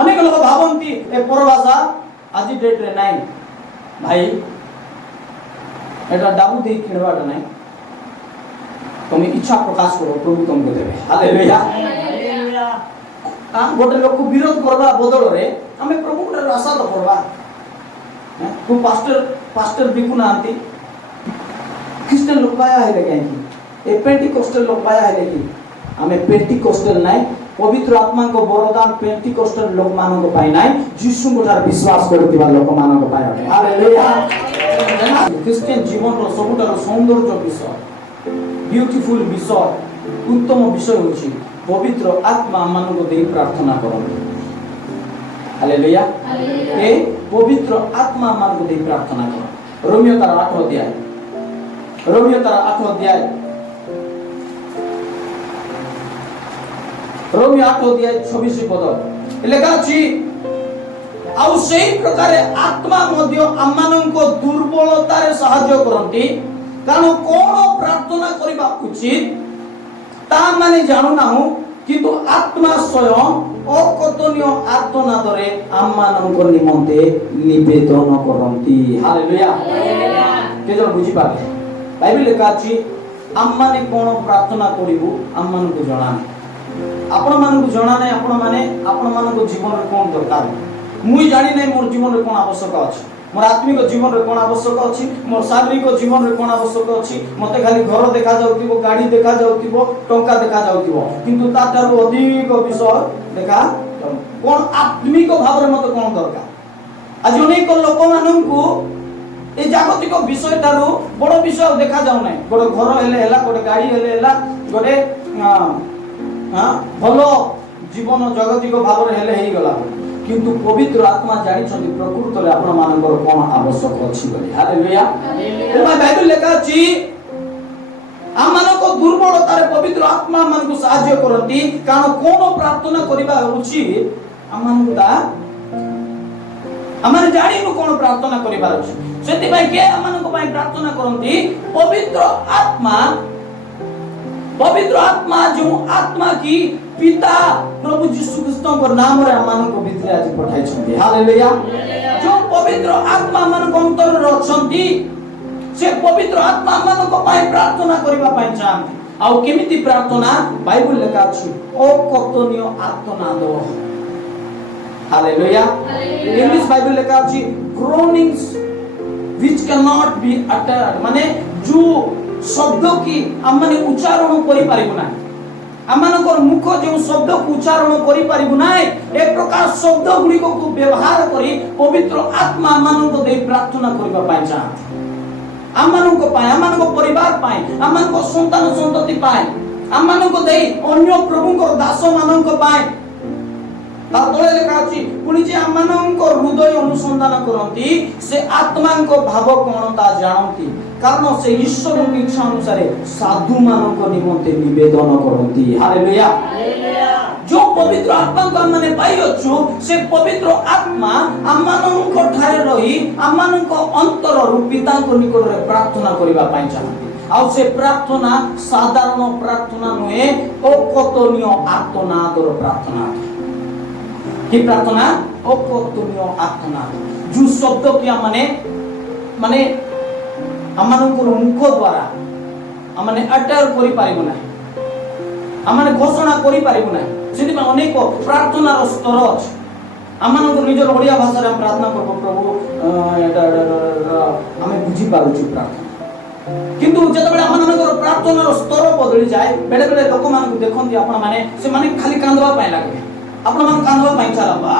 ଅନେକ ଲୋକ ଭାବନ୍ତି ଏ ପରଭାଷା ଆଜି ଡେଟ୍ରେ ନାହିଁ ଭାଇ, এটা ডাবু দিয়ে কিনবাটা নাই, তুমি ইচ্ছা প্রকাশ করো প্রভু তোমাকে দেবে। হালেলুয়া। গোটে লোক বিরোধ করবা বদଳରେ ଆମେ ପ୍ରଭୁଙ୍କର ଆଶା ତ କରବା। ତୁ ପାଷ୍ଟର ବିକୁ ନାହାନ୍ତି, ଖ୍ରୀଷ୍ଟିଆନ ଲୋକ ପାଇବା ହେଲେ କାହିଁକି, ଏ ପେଣ୍ଟିକୋଷ୍ଟାଲ ଲୋକ ପାଇବା ହେଲେ କି? ଆମେ ପେଣ୍ଟିକୋଷ୍ଟାଲ ନାହିଁ, ପବିତ୍ର ଆତ୍ମାଙ୍କ ବରଦାନ ପେଣ୍ଟିକୋଷ୍ଟାଲ ଲୋକମାନଙ୍କ ପାଇଁ ନାହିଁ, ଯୀଶୁଙ୍କ ଠାରେ ବିଶ୍ୱାସ କରୁଥିବା ଲୋକମାନଙ୍କ ପାଇଁ ଅଟେ। ହାଲେଲୁୟା। ଖ୍ରୀଷ୍ଟିଆନ ଜୀବନର ସବୁଠାରୁ ସୌନ୍ଦର୍ଯ୍ୟ ବିଷୟ, ବ୍ୟୁଟିଫୁଲ ବିଷୟ, ଉତ୍ତମ ବିଷୟ ହେଉଛି ପବିତ୍ର ଆତ୍ମା ଆମମାନଙ୍କୁ ଦେଇ ପ୍ରାର୍ଥନା କରନ୍ତି। ହାଲେଲୁୟା। ଏ ପବିତ୍ର ଆତ୍ମା ଆମମାନଙ୍କୁ ଦେଇ ପ୍ରାର୍ଥନା କରନ୍ତି। ରୋମିଓ ତାର 8 ଅଧ୍ୟାୟ, ରୋମିଓ ତାର 8 ଅଧ୍ୟାୟ, ରୋମିଓ 8 ଅଧ୍ୟାୟ 26 ପଦ ଲେଖା ଅଛି, ଆଉ ସେହି ପ୍ରକାର ଆତ୍ମା ମଧ୍ୟ ଆମମାନଙ୍କ ଦୁର୍ବଳତାରେ ସାହାଯ୍ୟ କରନ୍ତି, କାରଣ କଣ ପ୍ରାର୍ଥନା କରିବା ଉଚିତ ତାହା ମାନେ ଜାଣୁନାହୁଁ, କିନ୍ତୁ ଆତ୍ମା ସ୍ୱୟଂ ଅକଥନୀୟ ଆର୍ତ୍ତନାଦରେ ଆମମାନଙ୍କ ନିମନ୍ତେ ନିବେଦନ କରନ୍ତି। ହାଲେଲୁୟା। କେତେ ଜଣ ବୁଝିପାରିଲେ? ବାଇବେଲ ଲେଖା ଅଛି ଆମମାନେ କଣ ପ୍ରାର୍ଥନା କରିବୁ ଆମମାନଙ୍କୁ ଜଣା ନାହିଁ। ଆପଣମାନଙ୍କୁ ଜଣା ନାହିଁ ଆପଣମାନଙ୍କ ଜୀବନରେ କଣ ଦରକାର। ମୁଇଁ ଜାଣି ନାହିଁ ମୋର ଜୀବନରେ କଣ ଆବଶ୍ୟକ ଅଛି, ମୋର ଆତ୍ମିକ ଜୀବନରେ କଣ ଆବଶ୍ୟକ ଅଛି, ମୋର ଶାରୀରିକ ଜୀବନରେ କଣ ଆବଶ୍ୟକ ଅଛି। ମତେ ଖାଲି ଘର ଦେଖାଯାଉଥିବ, ଗାଡ଼ି ଦେଖାଯାଉଥିବ, ଟଙ୍କା ଦେଖାଯାଉଥିବ, କିନ୍ତୁ ତାଠାରୁ ଅଧିକ ବିଷୟ ଦେଖା କଣ ଆତ୍ମିକ ଭାବରେ ମତେ କଣ ଦରକାର। ଆଜି ଅନେକ ଲୋକମାନଙ୍କୁ এই জাগতিক বিষয়টারু বড় বিষয় দেখা যাও নাই। গোটে ঘর হেলে হেলা, গোটে গাড়ি হেলে হেলা, গোটে ভালো জীবন জাগতিক ভাবে হেলে হয়ে গলা, কিন্তু পবিত্র আত্মা জানিছন্তি প্রকৃতরে আপন মানকৰ কোন আবশ্যক ଅଛି বলি। হালেলুয়া। এমা বাইবেল লেখা আছে ଆମମାନଙ୍କ ଦୁର୍ବଳତାରେ ପବିତ୍ର ଆତ୍ମା ଆମମାନଙ୍କୁ ସାହାଯ୍ୟ କରନ୍ତି, କାରଣ କୋନ ପ୍ରାର୍ଥନା କରିବା ଉଚିତ ଆମମାନଙ୍କୁ ତା ଆମେ ଜାଣିନୁ କୋନ ପ୍ରାର୍ଥନା କରିବାର ଅଛି। ସେଥିପାଇଁ କେ ଆମମାନଙ୍କ ପାଇଁ ପ୍ରାର୍ଥନା କରନ୍ତି ପବିତ୍ର ଆତ୍ମା ଯେଉଁ ଆତ୍ମା କି ପିତା ପ୍ରଭୁ ଯୀଶୁ ଖ୍ରୀଷ୍ଟଙ୍କ ନାମରେ ଆମମାନଙ୍କ ଭିତରେ ଆଜି ପଠାଇଛନ୍ତି। ହାଲେଲୁୟା। ଯେଉଁ ପବିତ୍ର ଆତ୍ମା ଆମମାନଙ୍କ ଅନ୍ତରରେ ଅଛନ୍ତି, ସେ ପବିତ୍ର ଆତ୍ମା ଆମମାନଙ୍କ ପାଇଁ ପ୍ରାର୍ଥନା କରିବା ପାଇଁ ଚାହାନ୍ତି। ଆଉ କେମିତି ପ୍ରାର୍ଥନା? ବାଇବେଲ ଲେଖା ଅଛି ଅକଥନୀୟ ଆର୍ତ୍ତନାଦ। ହାଲେଲୁୟା। ଇଂଲିଶ ବାଇବେଲ ଲେଖା ଅଛି groanings which cannot be uttered, মানে जो শব্দ কি আমମାନେ উচ্চারণ করি পারিবু না, ଆମମାନଙ୍କର ମୁଖ ଯେଉଁ ଶବ୍ଦକୁ ଉଚ୍ଚାରଣ କରି ପାରିବୁ ନାହିଁ, ଏ ପ୍ରକାର ଶବ୍ଦ ଗୁଡ଼ିକୁ ବ୍ୟବହାର କରି ପବିତ୍ର ଆତ୍ମା ଆମମାନଙ୍କୁ ଦେଇ ପ୍ରାର୍ଥନା କରିବା ପାଇଁ ଚାହାନ୍ତି। ଆମମାନଙ୍କ ପାଇଁ, ଆମମାନଙ୍କ ପରିବାର ପାଇଁ, ଆମମାନଙ୍କ ସନ୍ତାନ ସନ୍ତତି ପାଇଁ, ଆମମାନଙ୍କୁ ଦେଇ ଅନ୍ୟ ପ୍ରଭୁଙ୍କର ଦାସମାନଙ୍କ ପାଇଁ। ତା ତଳେ ଲେଖା ଅଛି ପୁଣି ଯେ ଆମମାନଙ୍କ ହୃଦୟ ଅନୁସନ୍ଧାନ କରନ୍ତି, ସେ ଆତ୍ମାଙ୍କ ଭାବ କଣ ତା ଜାଣନ୍ତି, କାରଣ ସେ ଈଶ୍ୱରଙ୍କ ଇଚ୍ଛା ଅନୁସାରେ ସାଧୁମାନଙ୍କ ନିମନ୍ତେ ନିବେଦନ କରନ୍ତି। ହାଲେଲୁୟା। ଯୋଉ ପବିତ୍ର ଆତ୍ମାକୁ ଆମେ ପାଇଅଛୁ, ସେ ପବିତ୍ର ଆତ୍ମା ଆମମାନଙ୍କ ଠାରେ ରହି ଆମମାନଙ୍କ ଅନ୍ତରରୁ ପିତାଙ୍କ ନିକଟରେ ପ୍ରାର୍ଥନା କରିବା ପାଇଁ ଚାହାନ୍ତି। ଆଉ ସେ ପ୍ରାର୍ଥନା ସାଧାରଣ ପ୍ରାର୍ଥନା ନୁହେଁ, ଅକଥନୀୟ ଆର୍ତ୍ତନାଦର ପ୍ରାର୍ଥନା। কি প্রার্থনা? অকথনীয় আর্তনাদ। जो শব্দ কি মানে আমানଙ୍କର মুখ দ্বারা ଆମେ ଅଟର କରି ପାରିବୁ ନାହିଁ, ଆମେ ଘୋଷଣା କରି ପାରିବୁ ନାହିଁ। ସେଥିପାଇଁ ଅନେକ ପ୍ରାର୍ଥନାର ସ୍ତର ଅଛି। ଆମମାନଙ୍କ ନିଜର ଓଡ଼ିଆ ଭାଷାରେ ଆମେ ପ୍ରାର୍ଥନା କରିବୁ, ପ୍ରଭୁ ଆମେ ବୁଝି ପାରୁଛୁ ପ୍ରାର୍ଥନା, କିନ୍ତୁ ଯେତେବେଳେ ଆମମାନଙ୍କର ପ୍ରାର୍ଥନାର ସ୍ତର ବଦଳି ଯାଏ, ବେଳେ ବେଳେ ଲୋକମାନଙ୍କୁ ଦେଖନ୍ତି ଆପଣମାନେ, ସେମାନେ ଖାଲି କାନ୍ଦବା ପାଇଁ ଲାଗେ। ଆପଣମାନେ କାନ୍ଦବା ପାଇଁ ଇଚ୍ଛା ହେଲା,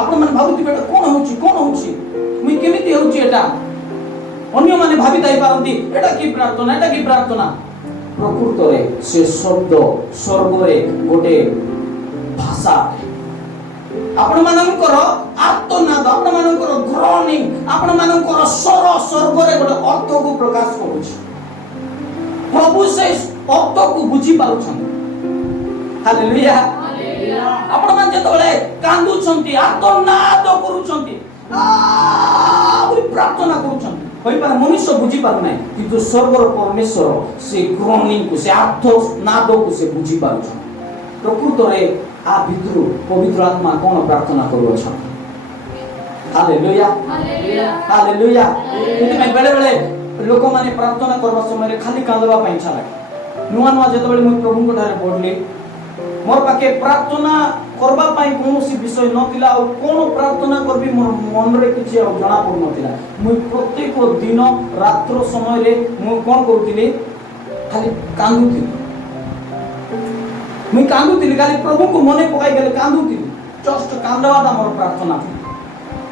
ଆପଣମାନେ ଭାବୁଥିବେ ଏଟା କଣ ହଉଛି, ମୁଇଁ କେମିତି ହେଉଛି ଏଟା। ଅନ୍ୟମାନେ ଭାବି ଥାଇପାରନ୍ତି ଏଟା କି ପ୍ରାର୍ଥନା। ପ୍ରକୃତରେ ସେ ଶବ୍ଦ ସ୍ୱର୍ଗରେ ଗୋଟେ ଭାଷା। ଆପଣମାନଙ୍କର ଆର୍ତ୍ତନାଦ, ଆପଣମାନଙ୍କର ଗ୍ରୋନିଂ, ଆପଣମାନଙ୍କର ସ୍ୱର ସ୍ୱର୍ଗରେ ଗୋଟେ ଅର୍ଥକୁ ପ୍ରକାଶ କରୁଛି। ପ୍ରଭୁ ସେ ଅର୍ଥକୁ ବୁଝି ପାରୁଛନ୍ତି। ହାଲେଲୁୟା। ଆପଣମାନେ ଯେତେବେଳେ କାନ୍ଦୁଛନ୍ତି, ଆର୍ତ୍ତନାଦ କରୁଛନ୍ତି, ପ୍ରାର୍ଥନା କରୁଛନ୍ତି, ହୋଇପାରେ ମନୁଷ୍ୟ ବୁଝିପାରୁନାହିଁ, କିନ୍ତୁ ସ୍ୱର୍ଗର ପରମେଶ୍ୱର ସେ ଗ୍ରୋନିଂକୁ, ସେ ଆର୍ତ୍ତନାଦକୁ ସେ ବୁଝିପାରୁଛନ୍ତି। ପ୍ରକୃତରେ आ भितरु पवित्र आत्मा कोन प्रार्थना करूछ। Hallelujah hallelujah. इतने बेले बेले लोक माने प्रार्थना करबा समय खाली कांदवा पई इच्छा लागे। नुआ नुआ जते बेले मु प्रभु को ठारे पढली मोर पाके प्रार्थना करबा पई कोनोसी विषय नथिला और कोन प्रार्थना करबी मोर मन रे किछि आ जणा पड़ नथिला। मु प्रत्येक दिन रात्र समय रे मु कोन करूतिली खाली कांदुतिली। मु कांदुतिली खाली प्रभु को मने पकाई गेले कांदुतिली। जस्ट कांदवाटा मोर प्रार्थना थी।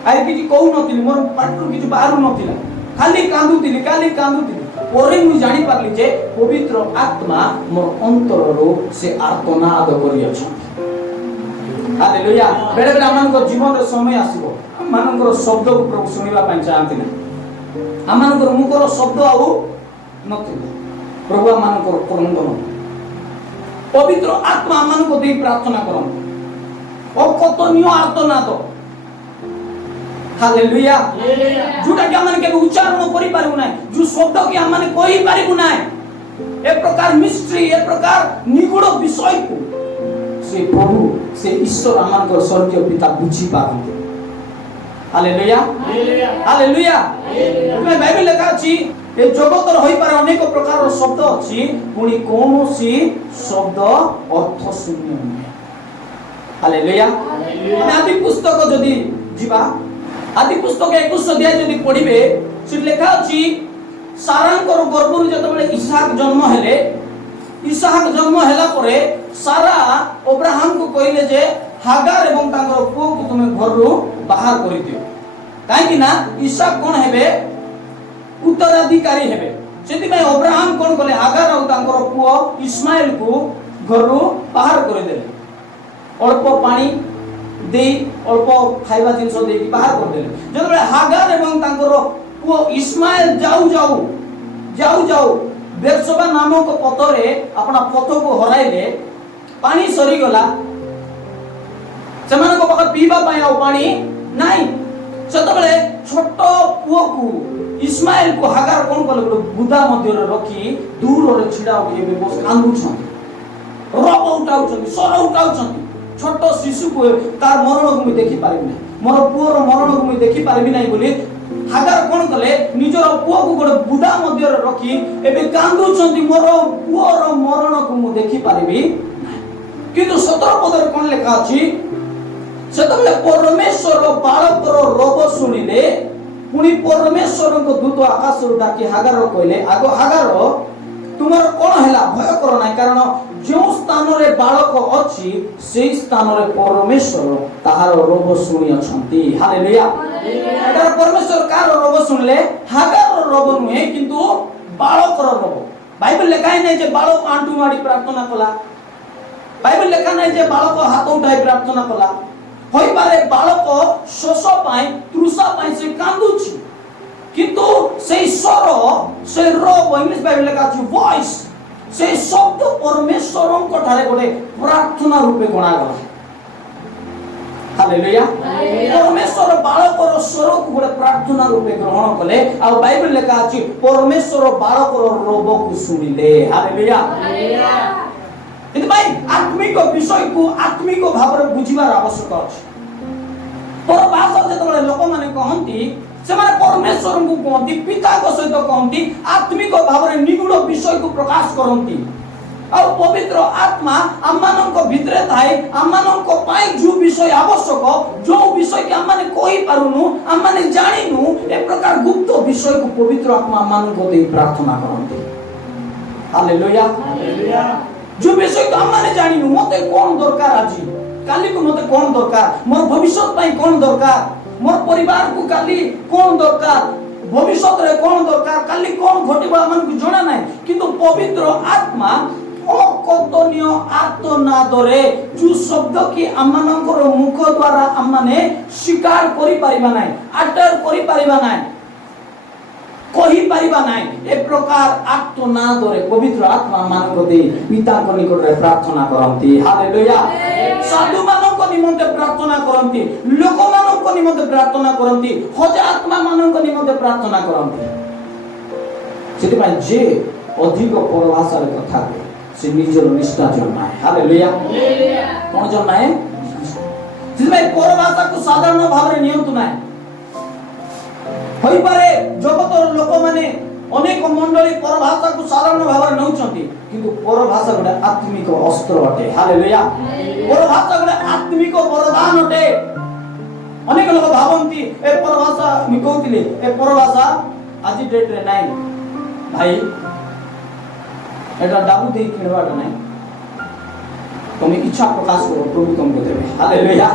आई किछि कहू नथिली मोर पाटरु किछि बाहरु नथिला। खाली कांदुतिली परे मु जानि पारली जे पवित्र आत्मा मोर अंतररो से आर्तनाद करि अछन। हालेलुया। बेले बेले हमन को जीवन रे समय आसीबो हमन को शब्द को प्रभु सुनिबा पई चाहंती ना। हमन को मुखर शब्द आउ नथिला प्रभु हमन को क्रंदन पवित्र आत्मा हमन को दे प्रार्थना करन ओ कतनियो आर्तनाद। हालेलुया। जोटा कि हमन के उच्चारण करि पारु नै जो शब्द कि हमन कहि पारु नै ए प्रकार मिस्ट्री ए प्रकार निगूढ़ विषय को से प्रभु से ईश्वर हमन को स्वर्गीय पिता बुझी पारंते। Hallelujah hallelujah. मैं बाइबल लेखा अछि ए जगत रो होई पारे अनेक प्रकार रो शब्द अछि पुनी कोनोसी शब्द अर्थ शून्य नै। हालेलुया। हम आदि पुस्तक जदी जीवा आदि पुस्तक 21 अध्याय जदी पढिबे से लेखा अछि सारांकर गर्भरु जते बेले इसहाक जन्म हैला परे सारा अब्राहम को कहिले जे हागार एवं तांकर पुओ को तुमे घररु बाहर करि दियो काहे कि ना इसहाक कोन हेबे उत्तराधिकारी हेबे। सेति में अब्राहम कोन कले हागार और तांकर पुओ इस्माइल को घररु बाहर करि देले। अल्प पानी दे अल्प खाइबा जिंस दे बाहर कर देले। जब हागार एवं तांकर पुओ इस्माइल जाऊ बेरसबा नामक पथरे अपना पथ को हराइले पानी सरी गला सेमान को पाख पीबा पाए आ पानी नाही। सेतबेले छोट पुओ को इस्माइल को हागार कोन कले बुदा मध्य रे रखी दूर रे छिडा होके बेबस कांदु छन रब उठाउ छन सर उठाउ छन। छोट शिशु को तार मरण को देखि पारिबि नै मोर पुओर मरण को देखि पारिबि नै बोली हागार कोन कले निजर पुओ को गोटे बुदा मध्य रे रखी एबे कांदु छंती मोर पुओर मरण को मु देखि पारिबि नै। किंतु 17 पद रे कोन लेखा अछि सेतबेले परमेश्वर बालकर रोग सुनिले पुनी परमेश्वर को दूत आकाश रु डाकी हागार कहले आगो हागार तुमर कोन हैला भय करो नै कारण जो स्थान रे बालक अछि सेही स्थान रे परमेश्वर ताहार रोग सुनि अछंती। हालेलुया। एटा परमेश्वर कार रोग सुनले हागार रोग नुहे किंतु बालक रोग। बाइबल लेखाय नै जे बालक आंटू माडी प्रार्थना कला। बाइबल लेखा नै जे बालक हाथ उठाई प्रार्थना कला। होई पारे बालक शोष पाई तृषा पाई से कांदुछि किंतु से स्वर से रोग इंग्लिश बाइबल लेखा अछि वॉइस से शब्द परमेश्वर को ठारे गोटे प्रार्थना रूपे गणा गला। हालेलुया। परमेश्वर बालकर स्वर को गोटे प्रार्थना रूपे ग्रहण कले आ बाइबल लेखा अछि परमेश्वर बालकर रोग को सुनिले। हालेलुया। इति भाई आत्मिक विषय को आत्मिक भाव रे बुझिबार आवश्यक अछि। पर भाषा जतबे लोक माने कहंती से माने परमेश्वर को कहंती पिता को सहित कहंती आत्मिक भाव रे निगूढ़ विषय को प्रकाश करंती और पवित्र आत्मा आमानन को भितरे थाए आमानन को पाई जो विषय आवश्यक जो विषय के आमाने कोई पारुनु आमाने जानिनु ए प्रकार गुप्त विषय को पवित्र आत्मा आमानन को दे प्रार्थना करंती। Hallelujah hallelujah. जो विषय तो आमाने जानिनु मते कोन दरकार आजी काली को मते कोन दरकार मोर भविष्य पई कोन दरकार मोर परिवार को काली कोन दरकार भविष्य रे कोन दरकार काली कोन घटिबा मन को जणा नै किंतु पवित्र आत्मा अकतनीय आर्तनादरे जो शब्द की आमानकर मुख द्वारा आमाने स्वीकार करि परिबा नै आटर करि परिबा नै कहि परिबा नै ए प्रकार आर्तनादरे पवित्र आत्मा मानक दे पिता को निकट रे प्रार्थना करंती। हालेलुया। साधु मानक निमंते प्रार्थना करंती लोक मानक निमंते प्रार्थना करंती हज आत्मा मानक निमंते प्रार्थना करंती। सेति जे अधिक परभाषा रे कथा से निजर निष्ठा जन्माए। हालेलुया। कौन जन्माए? जिसमें परभाषा को साधारण भाव रे नियंतु नाही होई पारे जगतर लोक माने अनेक मंडली परभाषा को साधारण भाव रे नउचंती किंतु परभाषा गोटे आत्मिक अस्त्र अटे। हालेलुया। परभाषा गोटे आत्मिक वरदान अटे। अनेक लोक भावंती ए परभाषा मी कहतिले ए परभाषा आज डेट रे नाही भाई एटा डाबू दे किणवाटा नाही तुम इच्छा प्रकाश करो प्रभु तुमको देवे। हालेलुया।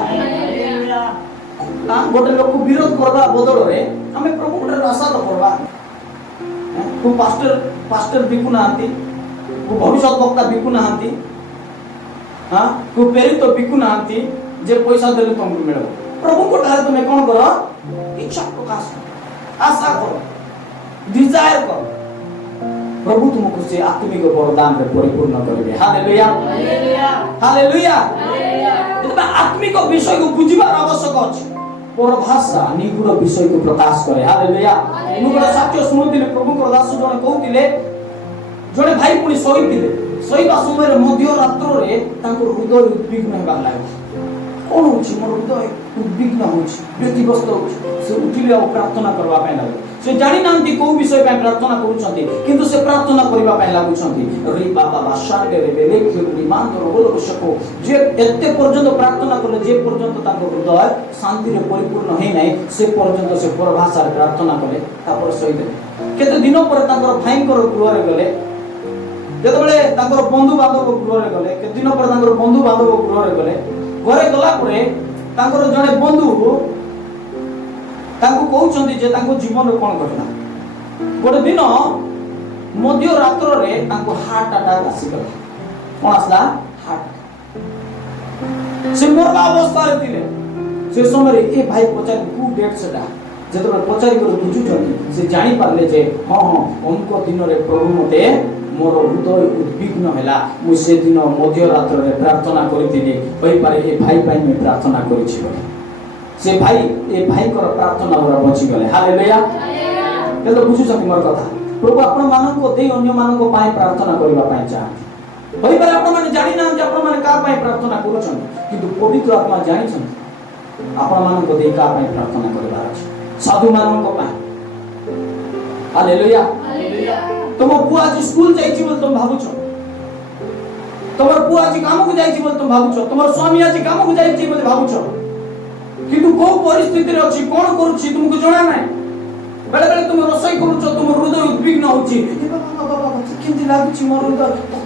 गोटे लोक विरोध करबा बदल रे हमें प्रभु गोटे आशा करबा को पास्टर बिकु नांती को भविष्य वक्ता बिकु नांती हां को प्रेरित बिकु नांती जे पैसा देले तुमको मिलबो। प्रभु को ठारे तुम कोन करो इच्छा प्रकाश आशा करो डिजायर करो प्रभु तुमको से आत्मिक वरदान रे परिपूर्ण करिवे। हालेलुया। हालेलुया। इतना आत्मिक विषय को बुझिबार आवश्यक अछि। परभाषा निगूढ़ विषय को प्रकाश करे। हालेलुया। निगूढ़ सत्य स्मृतिले प्रभु को दास जने कहउतिले जने भाई पुनी सोइतिले सोइबा समय रे मध्य रात्र रे तांको हृदय उद्विग्न हेबा लागला। कोन होछि मोर हृदय उद्विग्न होछि व्यतिग्रस्त होछि से उठिले और प्रार्थना करबा पय लागले। से जानि नांती को विषय पे प्रार्थना करूछंती किंतु से प्रार्थना करिबा पय लागुछंती रे बाबा बाशांगे रे बेले कि मान दो बोलो सको जे एते पर्यंत प्रार्थना करले जे पर्यंत ताको हृदय शांति रे परिपूर्ण हे नै से पर्यंत से परभाषा रे प्रार्थना करले तापर सही दे केते दिन पर ताकर भाईकर गृह रे गले जेतबेले ताकर बंधु बांधव गृह रे गले केते दिन पर ताकर बंधु बांधव गृह रे गले घरे गला परे ताकर जने बंधु ताको कहउछंती जे ताको जीवन रे कोन घटना गोटे दिन मध्य रात्र रे ताको हार्ट अटैक आसी गला। कोन आसला? हार्ट। से मरवा अवस्था रे थिले से समय रे ए भाई पचार कु डेट सेटा जेतबे पचारी कर बुझुछंती से जानि पारले जे हां उनको दिन रे प्रभु मते मोर हृदय उद्विग्न हैला मु से दिन मध्य रात्र रे प्रार्थना करितिनी होई पारे ए भाई पई मैं प्रार्थना करिछि से भाई ए भाई कर प्रार्थना हमरा बची गले। हालेलुया। तेल बुझुछंती मोर कथा प्रभु आपण मानन को देई अन्य मानन को पाए प्रार्थना करिबा पाए चाहती होई पारे आपण माने जानि ना जे आपण माने का पाए प्रार्थना करूछंती किंतु पवित्र आत्मा जानिछंती आपण मानन को देई का पाए प्रार्थना करिबा अछि साधु मानन को पाए। हालेलुया। हालेलुया। तुम पुआ आज स्कूल जाइछि बोल तुम भाबुछ तमर पुआ आज काम को जाइछि बोल तुम भाबुछ तमर स्वामी आज काम को जाइछि बोल भाबुछ किंतु को परिस्थिति रे अछि कोन करूछि तुमको जणा नै बेले बेले तुम रसोई करूछ तुम हृदय उद्विग्न होछि बाबा किंति लागुछि मोर हृदय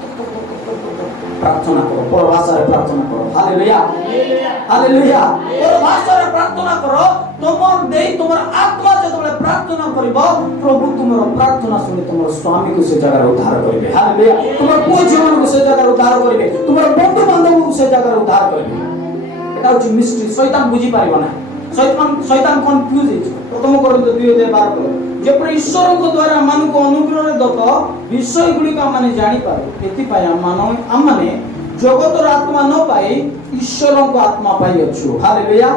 प्रार्थना करो परभाषा रे प्रार्थना करो। हालेलुया। हालेलुया। परभाषा रे प्रार्थना करो तुमर देई तुमर आत्मा जेतबेले प्रार्थना करिबो प्रभु तुमर प्रार्थना सुनि तुमर स्वामी को से जगह उद्धार करिवे। हालेलुया। तुमर पुओ जीवन को से जगह उद्धार करिवे तुमर बंधु बांधव को से जगह उद्धार करिवे। एटा होची मिस्ट्री शैतान बुझी पारिबो ना शैतान कंफ्यूज है। प्रथम कोरिन्थ 2:12 को जे पर ईश्वर को द्वारा मन को अनुग्रह रे दत विषय गुडी का माने जानि पारो एति पाय हम माने जगतर आत्मा न पाई ईश्वर को आत्मा पाई अछु। हालेलुया।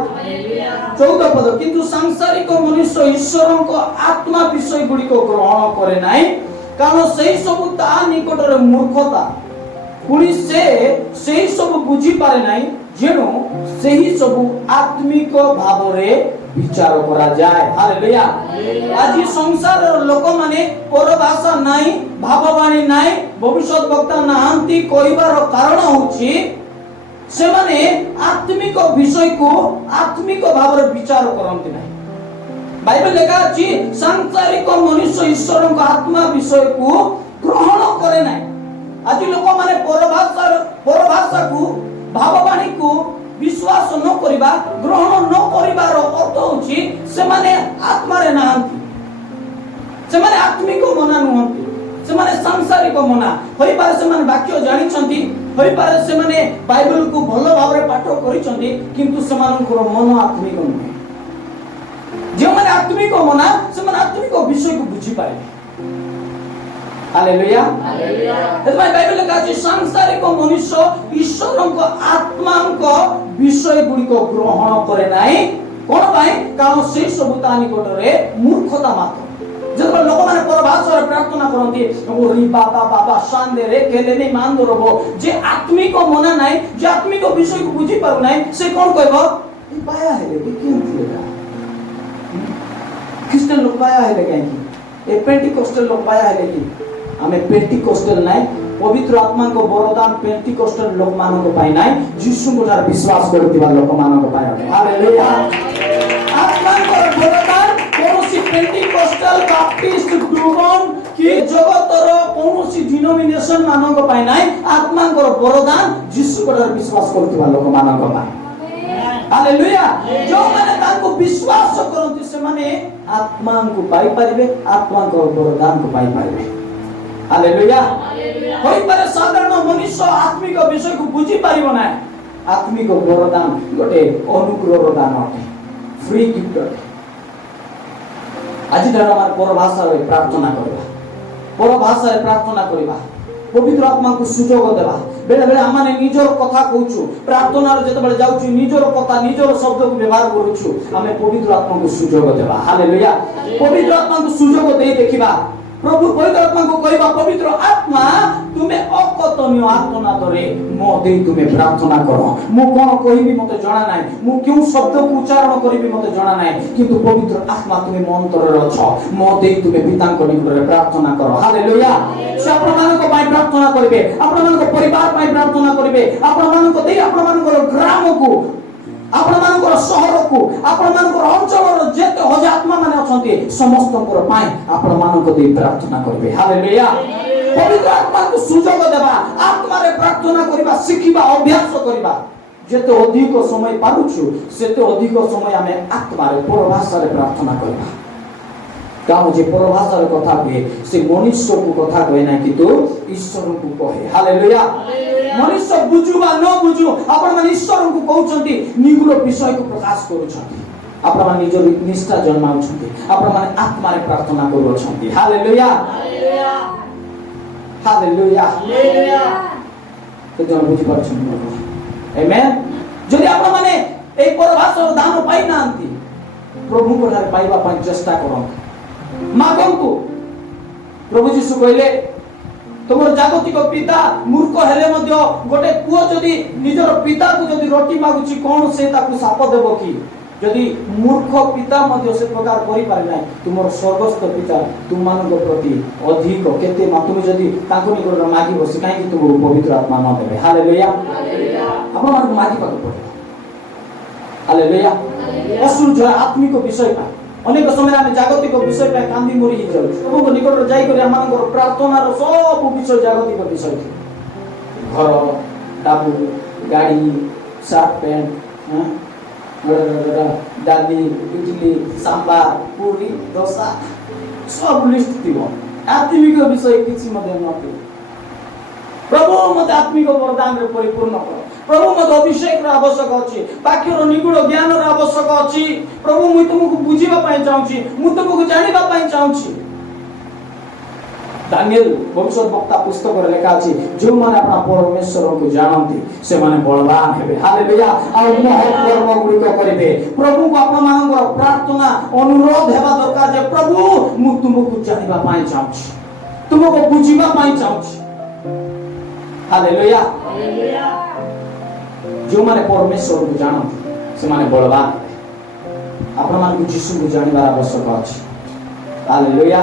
14 पद किंतु सांसारिक मनुष्य ईश्वर को आत्मा विषय गुडी को ग्रहण करे नाही कारण सेही सब ता निकट रे मूर्खता पुनी से सब बुझी पारे नाही जेनो सेही सब आत्मिक भाव रे विचार करा जाए। हालेलुया। आज संसार लोक माने परभाषा नाही भाववाणी नाही भविष्य वक्ता नाहंती कहिबार कारण होची से माने आत्मिक विषय को आत्मिक भाव रे विचार करंती नाही। बाइबल लेखा अछि सांसारिक मनुष्य ईश्वर को आत्मा विषय को ग्रहण करे नाही। आज लोक माने परभाषा को भाववाणी को विश्वास न करिबा ग्रहण न करिबार अर्थ होछि से माने आत्मा रे नाहंती से माने आत्मिक मना नहंती से माने सांसारिक मना होई पारे से माने वाक्य जानि छंती होई पारे से माने बाइबल को भलो भाव रे पाठ करि छंती किंतु से मानकर मन आत्मिक नहे जे माने आत्मिक मना से माने आत्मिक विषय को बुझी पारे। हालेलुया। हालेलुया। एतबा बाइबल का जे सांसारिक मनुष्य ईश्वर को आत्मा को विषय गुडी को ग्रहण करे नाही कोन भाई कारण से सब ता निकट रे मूर्खता मात्र जब लोक माने परभाषा प्रार्थना करती ओरी बाबा बाबा शांदे रे केलेनी मांदो रबो जे आत्मिक मना नाही जे आत्मिक विषय को बुझी पारु नाही से कोन कहबो ई पाया है कि क्यों थिएगा क्रिश्चियन लोग पाया है कि ए पेंटिकोस्टल लोग पाया है कि हमें पेंटिकोस्टल नाही पवित्र आत्मा को वरदान पेंटिकोस्टल लोक मानन को पाई नाही यीशु को द्वारा विश्वास करथिबा लोक मानन को पाया हालेलुया आत्मा को वरदान कोनोसी पेंटिकोस्टल बाप्टिस्ट डुगन कि जगतर कोनोसी डिनोमिनेशन मानन को पाई नाही आत्मा को वरदान यीशु को द्वारा विश्वास करथिबा लोक मानन को पाई हालेलुया जो माने ताको विश्वास करथि से माने आत्मा को पाई परिबे आत्मा को वरदान को पाई परिबे हालेलुया होई पारे साधारण मनुष्य आत्मिक विषय को बुझी पारिबो ना आत्मिक वरदान गोटे अनुग्रह वरदान अटे फ्री गिफ्ट अटे आज धर हमार परभाषा रे प्रार्थना करबा परभाषा रे प्रार्थना करबा पवित्र आत्मा को सुजोग देबा बेले बेले हमने निजर कथा कहूछु प्रार्थना रे जते बेले जाउछु निजर कथा निजर शब्द को व्यवहार करूछु हमें पवित्र आत्मा को सुजोग देबा हालेलुया पवित्र आत्मा को सुजोग देई देखिबा प्रभु पवित्र आत्मा को कहबा पवित्र आत्मा तुम्हें अकतनीय आत्मा दरे मो दे तुम्हें प्रार्थना करो मु कोन कहबी मते जाना नाही मु क्यों शब्द को उच्चारण करबी मते जाना नाही किंतु पवित्र आत्मा तुम्हें मन अंतर रे अछ मो दे तुम्हें पिता को निकट रे प्रार्थना करो हालेलुया से आपण मान को पाई प्रार्थना करबे आपण मान को परिवार पाई प्रार्थना करबे आपण मान को दे आपण मान को ग्राम को आपण मानकर शहर को आपण मानकर अंचल जेते हजात्मा माने अछंती समस्त को पाए आपण मानको दे प्रार्थना करबे हालेलुया पवित्र आत्मा को सुजोग देबा आत्मा रे प्रार्थना करबा सिखिबा अभ्यास करबा जेते अधिक समय पारुछु सेते अधिक समय हमें आत्मा रे परभाषा रे प्रार्थना करबा काम जे परभाषा रे कथा कहे से मनुष्य को कथा कहे ना कि तो ईश्वर को कहे हालेलुया मनुष्य बुझु बा न बुझु आपण मन ईश्वर को कहउछंती निगुड़ विषय को प्रकाश करूछंती आपण मन निज निष्ठा जन्माउछंती आपण मन आत्मा रे प्रार्थना करूछंती हालेलुया हालेलुया हालेलुया तो जन बुझि परछन आमेन जदि आपण माने ए परभाषा दान पाई नांती प्रभु को ठारे पाइबा पय चेष्टा करन मागंतु प्रभु यीशु कहले तुमर जागतिक पिता मूर्ख हेले मध्य गोटे पुओ जदि निजर पिता को जदि रोटी मागुची कोन से ताकू साप देबो की जदि मूर्ख पिता मध्य से प्रकार करि पारे नै तुमर स्वर्गस्थ पिता तुममानक प्रति अधिक केते मा तुम जदि ताकू निकट मागिबो से काहे कि तुम पवित्र आत्मा न देबे हालेलुया आपण मान मागि पाको पड़े हालेलुया असुर जो आत्मिक विषय का अनेक समय में जागतिक विषय पे कांदी मोरी ही जाउ प्रभु को निकट जाई कर हमन प्रार्थना रो सब विषय जागतिक विषय घर डाबू गाड़ी शर्ट पैंट डाली इडली सांबार पूरी डोसा सब लिस्ट दिबो आत्मिक विषय किछि मध्ये नथि प्रभु मते आत्मिक वरदान रे परिपूर्ण करो प्रभु मते अभिषेक रो आवश्यक अछि वाक्य रो निगुड़ ज्ञान रो आवश्यक अछि प्रभु मु तुमको बुझिबा पय चाहूची मु तुमको जानिबा पय चाहूची दानिएल भविष्य वक्ता पुस्तक रे लिखा अछि जो माने अपना परमेश्वर को जानନ୍ତି से माने बलवान हेबे हालेलुया आ महत् कर्म गुडी करिवे प्रभु को अपना मानकर प्रार्थना अनुरोध हेबा दरकार जे प्रभु मु तुमको जानिबा पय चाहूची तुमको बुझिबा पय चाहूची हालेलुया हालेलुया जो माने परमेश्वर को जानନ୍ତି से माने बलवान आपण मान को यीशु को जानिबार आवश्यक अछि हालेलुया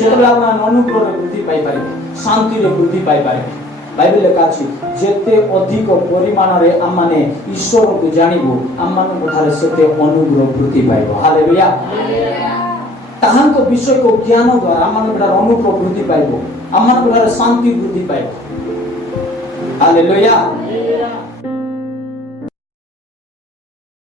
जेतबे आपण अनुग्रह रे वृद्धि पाई पारिबे शांति रे वृद्धि पाई पारिबे बाइबल लिखा अछि जेते अधिक परिमाण रे हम माने ईश्वर को जानिबो हम मान कथारे सेते अनुग्रह वृद्धि पाइबो हालेलुया हालेलुया ताहां को विषय को ज्ञान द्वारा हम मान कथारे अनुग्रह वृद्धि पाइबो हम मान कथारे शांति वृद्धि पाइबो हालेलुया हालेलुया